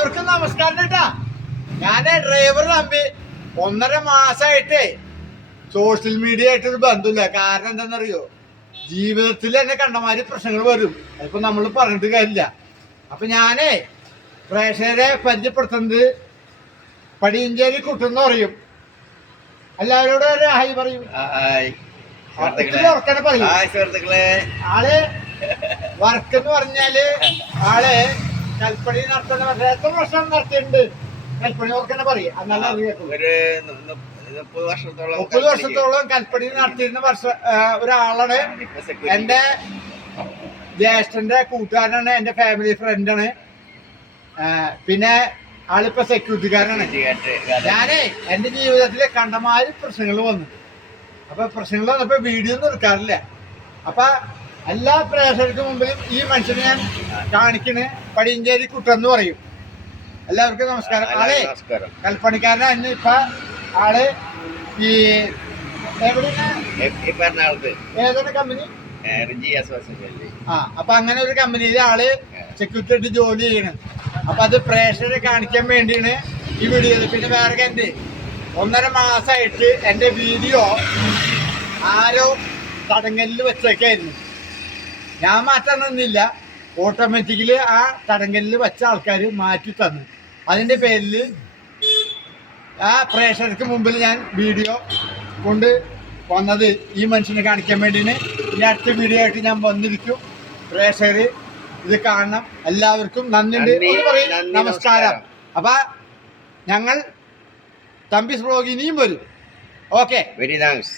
എല്ലാവർക്കും നമസ്കാരം കേട്ടാ. ഞാന് ഡ്രൈവർ തമ്പി 1.5 മാസമായിട്ടേ സോഷ്യൽ മീഡിയ ആയിട്ടൊരു ബന്ധമില്ല. കാരണം എന്താണെന്നറിയോ, ജീവിതത്തിൽ തന്നെ കണ്ടമാതിരി പ്രശ്നങ്ങൾ വരും. അതിപ്പോ നമ്മൾ പറഞ്ഞിട്ട് കാര്യമില്ല. അപ്പൊ ഞാനേ പ്രേക്ഷകരെ പരിചയപ്പെടുത്തുന്നത് പടിയഞ്ചേരി കുട്ടെന്ന് പറയും. എല്ലാവരോടും ഒരു ഹായ് പറയും. പറയും ആള് വർക്ക് എന്ന് പറഞ്ഞാല് ആള് കൽപ്പണി നടത്തുന്ന എത്ര വർഷം നടത്തിയിട്ടുണ്ട്. കൽപ്പണി വർക്കെന്നെ പറയും. അന്നല്ല 30 വർഷത്തോളം കൽപ്പണി നടത്തിയിരുന്ന ഒരാളാണ്. എന്റെ ജ്യേഷ്ഠന്റെ കൂട്ടുകാരനാണ്, എന്റെ ഫാമിലി ഫ്രണ്ടാണ്. പിന്നെ ആളിപ്പോ സെക്യൂരിറ്റിക്കാരനാണ്. ഞാനേ എന്റെ ജീവിതത്തില് കണ്ടമാതിരി പ്രശ്നങ്ങൾ വന്നു. അപ്പൊ പ്രശ്നങ്ങൾ വന്നപ്പോ വീഡിയോ ഒന്നും എടുക്കാറില്ല. അപ്പൊ എല്ലാ പ്രേക്ഷകർക്ക് മുമ്പിലും ഈ മനുഷ്യനെ ഞാൻ കാണിക്കണ്. പടിയഞ്ചേരി കുട്ടെന്ന് പറയും. എല്ലാവർക്കും നമസ്കാരം. ആളെ കൽപ്പണിക്കാരനാണ്. ഇപ്പൊ ആള് ഈ ഏതാണ് കമ്പനി? അപ്പൊ അങ്ങനെ ഒരു കമ്പനിയിൽ ആള് സെക്യൂരിറ്റി ആയിട്ട് ജോലി ചെയ്യണം. അപ്പൊ അത് പ്രേക്ഷകരെ കാണിക്കാൻ വേണ്ടിയാണ് ഈ വീഡിയോ. പിന്നെ വേറെ എന്റെ 1.5 മാസമായിട്ട് എന്റെ വീഡിയോ ആരോ തടങ്കലിൽ വെച്ചേക്കായിരുന്നു. ഞാൻ മാറ്റാൻ തന്നില്ല. ഓട്ടോമാറ്റിക്കലി ആ തടങ്കലിൽ വെച്ച ആൾക്കാർ മാറ്റി തന്നു. അതിന്റെ പേരിൽ ആ പ്രേക്ഷകർക്ക് മുമ്പിൽ ഞാൻ വീഡിയോ കൊണ്ട് വന്നത് ഈ മനുഷ്യനെ കാണിക്കാൻ വേണ്ടിയാണ്. ഇനി അടുത്ത വീഡിയോ ആയിട്ട് ഞാൻ വന്നിരിക്കും. പ്രേക്ഷകർ ഇത് കാണണം. എല്ലാവർക്കും നന്ദിയുണ്ട്. നമസ്കാരം. അപ്പൊ ഞങ്ങൾ തമ്പീസ് വ്ലോഗ് ഇനിയും വരും. Okay, very thanks.